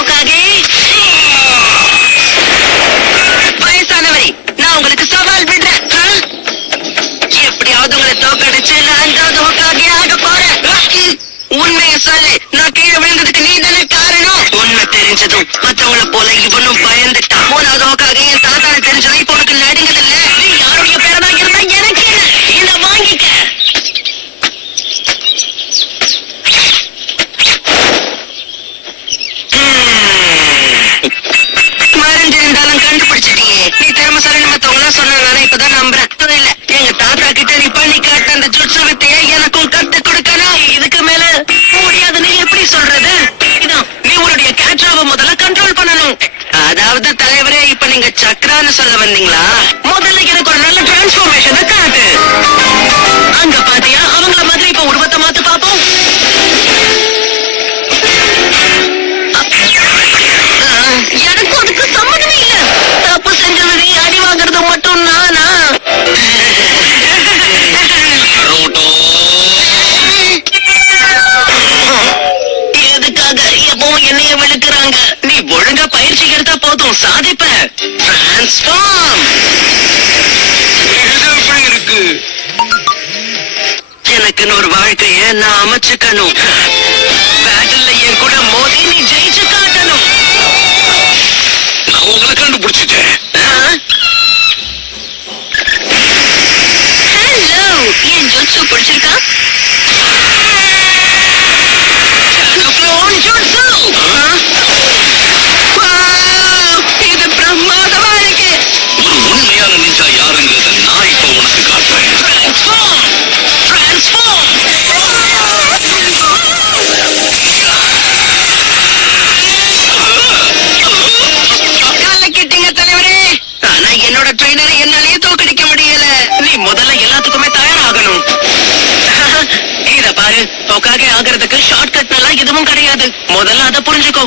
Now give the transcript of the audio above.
ஹோகாகே. வயசானவரே, நான் உங்களுக்கு சவால் விடுறேன். எப்படியாவது உங்களை தோக்கடிச்சு நான் 5வது ஹோகாகே ஆக போறேன். உண்மையை சொல்லு, நான் கீழே விழுந்ததுக்கு நீ தானே காரணம். உண்மை தெரிஞ்சதும் மத்தவங்கள போல இவனும் பயந்துட்டான். 3வது ஹோகாகே என் தாத்தான தெரிஞ்சதும் இப்ப உனக்கு நடுங்குதில்ல. நீ யாருடைய பேரனா இருந்தா எனக்கு என்ன? இத வாங்கிக்க. மறைஞ்சிருந்தாலும் கண்டுபிடிச்சிட்டியே. நீ திறமைசாலி மத்தவங்க சொன்னாங்க, இப்பதான் நம்புறேன். இல்ல, எங்க தாத்தா கிட்ட நீ பண்ணி காட்ட அந்த ஜுட்சு வித்தைய எனக்கும் கத்து கொடுக்கணும். இதுக்கு மேல முடியாதுன்னு எப்படி சொல்றது? இதான், நீ உன்னுடைய கேட்ராவை முதல்ல கண்ட்ரோல் பண்ணணும். அதாவது தலைவரே, இப்ப நீங்க சக்கரான்னு சொல்ல வந்தீங்களா? முதல்ல எனக்கு ஒரு நல்ல டிரான்ஸ்பர்மேஷனை காட்டு. அங்க பாத்தியா, அவங்கள மாதிரி இப்ப உருவத்தை மாத்து பாப்போம். எனக்கும் அதுக்கு சம்மதமே இல்ல. தப்பு செஞ்சது அடி வாங்குறது மட்டும் நானா? எதுக்காக எப்பவும் என்னைய விழுக்கிறாங்க? நீ ஒழுங்கா பயிற்சி எடுத்தா போதும், சாதிப்ப. டிரான்ஸ்ஃபார்ம். இருக்கு. எனக்குன்னு ஒரு வாழ்க்கைய நான் அமைச்சுக்கணும். பேட்டில்ல என் கூட மோதி நீ ஜெயிச்சு காட்டணும். நான் உங்களை கண்டுபிடிச்சிட்டேன். ஹலோ, என் ஜுட்சு பிடிச்சிருக்கா? இது பிரமாதமா இருக்கு. ஒரு உண்மையான நிஞ்சா யாருங்கிறத நான் இப்ப உனக்கு காட்டுறேன். கலக்கிட்டீங்க தலைவரே. ஆனா என்னோட ட்ரெயினரை என்னாலேயே தோக்கடிக்க முடியல. நீ முதல்ல எல்லாத்துக்குமே தயாராகணும். இத பாரு, ஹோகாகே ஆகிறதுக்கு ஷார்ட் கட் எல்லாம் எதுவும் கிடையாது. முதல்ல அதை புரிஞ்சுக்கோ.